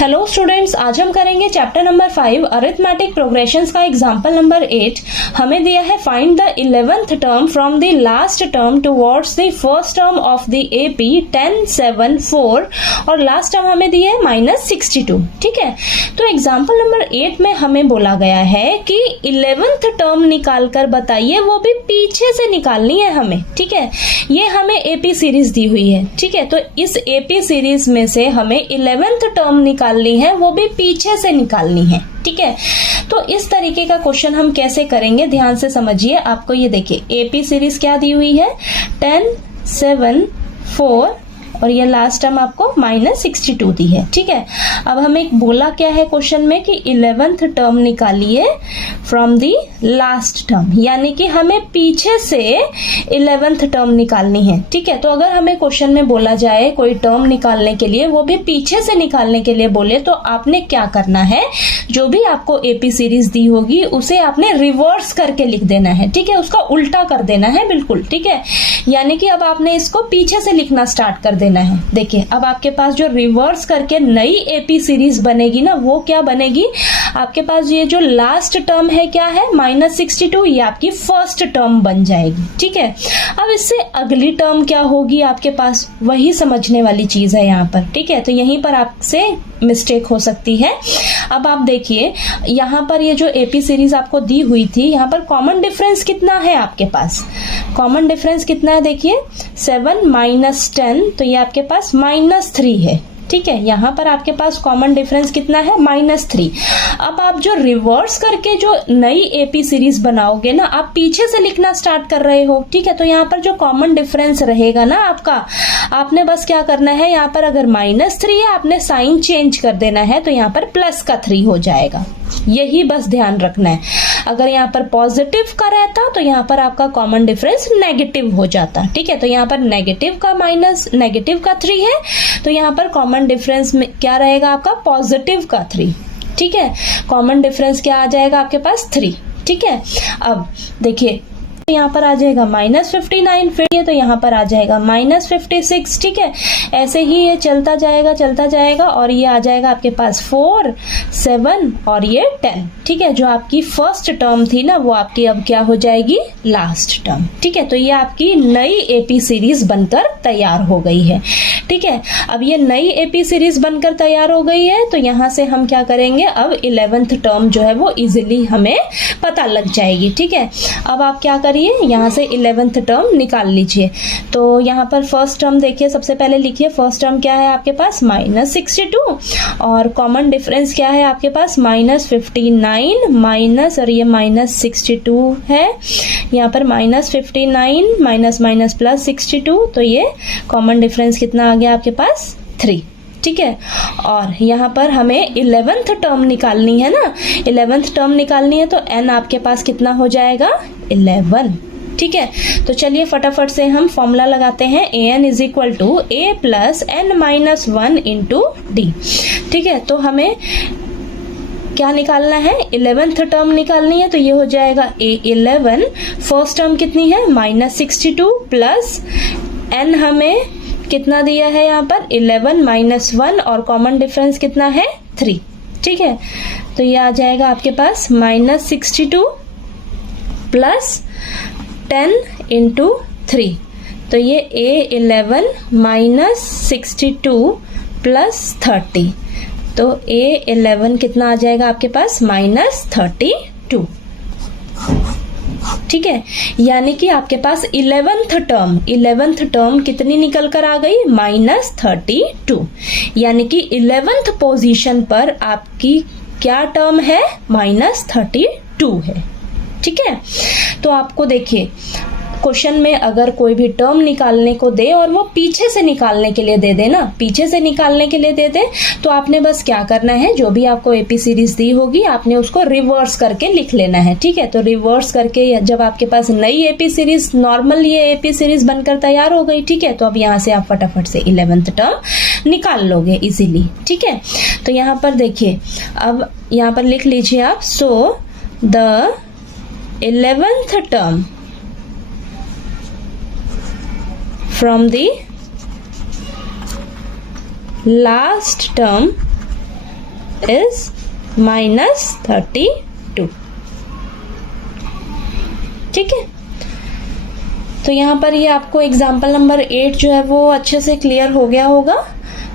Hello students, आज हम करेंगे चैप्टर नंबर 5 अरिथमेटिक प्रोग्रेशंस का एग्जांपल नंबर 8। हमें दिया है find the 11th term from the last term towards the first term of the AP 10, 7, 4 और लास्ट टर्म हमें दिया है -62। ठीक है, तो एग्जांपल नंबर 8 में हमें बोला गया है कि 11th टर्म निकाल कर बताइए, वो भी पीछे से निकालनी है हमें। ठीक है, ये हमें एपी सीरीज दी हुई है। ठीक है, तो इस एपी सीरीज में से हमें 11th टर्म निकालनी है, वो भी पीछे से निकालनी है। ठीक है, तो इस तरीके का क्वेश्चन हम कैसे करेंगे, ध्यान से समझिए। आपको ये देखिए एपी सीरीज क्या दी हुई है, 10, 7, 4 और ये लास्ट टर्म आपको -62 दी है। ठीक है, अब हमें बोला क्या है क्वेश्चन में कि 11th टर्म निकालिए फ्रॉम दी लास्ट टर्म, यानी कि हमें पीछे से 11th टर्म निकालनी है। ठीक है, तो अगर हमें क्वेश्चन में बोला जाए कोई टर्म निकालने के लिए, वो भी पीछे से निकालने के लिए बोले, तो आपने क्या करना है, जो भी आपको एपी सीरीज दी होगी उसे आपने रिवर्स करके लिख देना है। ठीक है, उसका उल्टा कर देना है बिल्कुल। ठीक है, यानी कि अब आपने इसको पीछे से लिखना स्टार्ट कर देना है। देखिए, अब आपके पास जो रिवर्स करके नई एपी सीरीज बनेगी ना, वो क्या बनेगी, आपके पास ये जो लास्ट टर्म है क्या है, -62, ये आपकी फर्स्ट टर्म बन जाएगी। ठीक है, अब इससे अगली टर्म क्या होगी आपके पास, वही समझने वाली चीज है यहाँ पर। ठीक है, तो यहीं पर आपसे मिस्टेक हो सकती है। अब आप देखिए, यहाँ पर ये जो एपी सीरीज आपको दी हुई थी, यहाँ पर कॉमन डिफरेंस कितना है आपके पास, कॉमन डिफरेंस कितना है, देखिए 7 - 10, तो ये आपके पास -3 है। ठीक है, यहाँ पर आपके पास कॉमन डिफरेंस कितना है, -3। अब आप जो रिवर्स करके जो नई एपी सीरीज बनाओगे ना, आप पीछे से लिखना स्टार्ट कर रहे हो। ठीक है, तो यहाँ पर जो कॉमन डिफरेंस रहेगा ना आपका, आपने बस क्या करना है, यहाँ पर अगर -3 है, आपने साइन चेंज कर देना है, तो यहाँ पर +3 हो जाएगा। यही बस ध्यान रखना है। अगर यहाँ पर पॉजिटिव का रहता तो यहाँ पर आपका कॉमन डिफरेंस नेगेटिव हो जाता। ठीक है, तो यहाँ पर नेगेटिव का 3 है, तो यहाँ पर कॉमन डिफरेंस में क्या रहेगा आपका, पॉजिटिव का 3। ठीक है, कॉमन डिफरेंस क्या आ जाएगा आपके पास, 3। ठीक है, अब देखिए यहाँ पर आ जाएगा -59, फिर ये तो यहाँ पर आ जाएगा -56। ठीक है, ऐसे ही ये चलता जाएगा और ये आ जाएगा आपके पास 4, 7 और ये 10। ठीक है, जो आपकी फर्स्ट टर्म थी ना, वो आपकी अब क्या हो जाएगी, लास्ट टर्म। ठीक है, तो ये आपकी नई एपी सीरीज बनकर तैयार हो गई है। ठीक है, अब ये नई एपी सीरीज बनकर तैयार हो गई है, तो यहाँ से हम क्या करेंगे, अब 11th टर्म जो है वो इजिली हमें पता लग जाएगी। ठीक है, अब आप क्या करिए, यहाँ से 11th टर्म निकाल लीजिए। तो यहाँ पर फर्स्ट टर्म देखिए, सबसे पहले लिखिए फर्स्ट टर्म क्या है आपके पास, -62 और कॉमन डिफरेंस क्या है आपके पास, -59 माइनस और ये -62 है, यहाँ पर -59 - +62, तो ये कॉमन डिफरेंस कितना आ गया आपके पास, 3। ठीक है, और यहाँ पर हमें 11th टर्म निकालनी है ना, 11th टर्म निकालनी है, तो n आपके पास कितना हो जाएगा, 11। ठीक है, तो चलिए फटाफट से हम फॉर्मूला लगाते हैं, an = a + n - 1 × d। ठीक है, तो हमें क्या निकालना है, 11th टर्म निकालनी है, तो ये हो जाएगा a11, फर्स्ट टर्म कितनी है, -62 प्लस n हमें कितना दिया है यहाँ पर, 11 - 1 और कॉमन डिफरेंस कितना है, 3। ठीक है, तो ये आ जाएगा आपके पास -62 प्लस 10 × 3, तो ये a11 - 62 प्लस 30, तो a11 कितना आ जाएगा आपके पास, -32। ठीक है, यानी कि आपके पास 11th टर्म कितनी निकल कर आ गई, -32, यानी कि 11th पोजीशन पर आपकी क्या टर्म है, -32 है। ठीक है, तो आपको देखिए क्वेश्चन में अगर कोई भी टर्म निकालने को दे और वो पीछे से निकालने के लिए दे दे ना, पीछे से निकालने के लिए दे दे, तो आपने बस क्या करना है, जो भी आपको एपी सीरीज दी होगी आपने उसको रिवर्स करके लिख लेना है। ठीक है, तो रिवर्स करके जब आपके पास नई एपी सीरीज, नॉर्मल ये एपी सीरीज बनकर तैयार हो गई। ठीक है, तो अब यहाँ से आप फटाफट से 11th टर्म निकाल लोगे इजीली। ठीक है, तो यहाँ पर देखिए, अब यहाँ पर लिख लीजिए आप, so the 11th term from the last term is -32। ठीक है, तो यहाँ पर ये आपको एग्जाम्पल नंबर 8 जो है वो अच्छे से क्लियर हो गया होगा।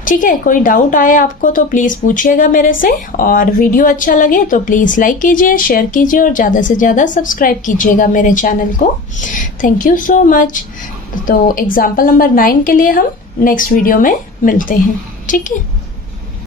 ठीक है, कोई डाउट आया आपको तो प्लीज़ पूछिएगा मेरे से, और वीडियो अच्छा लगे तो प्लीज़ लाइक कीजिए, शेयर कीजिए और ज़्यादा से ज़्यादा सब्सक्राइब कीजिएगा मेरे चैनल को। Thank you so much. तो एग्जाम्पल नंबर 9 के लिए हम नेक्स्ट वीडियो में मिलते हैं। ठीक है।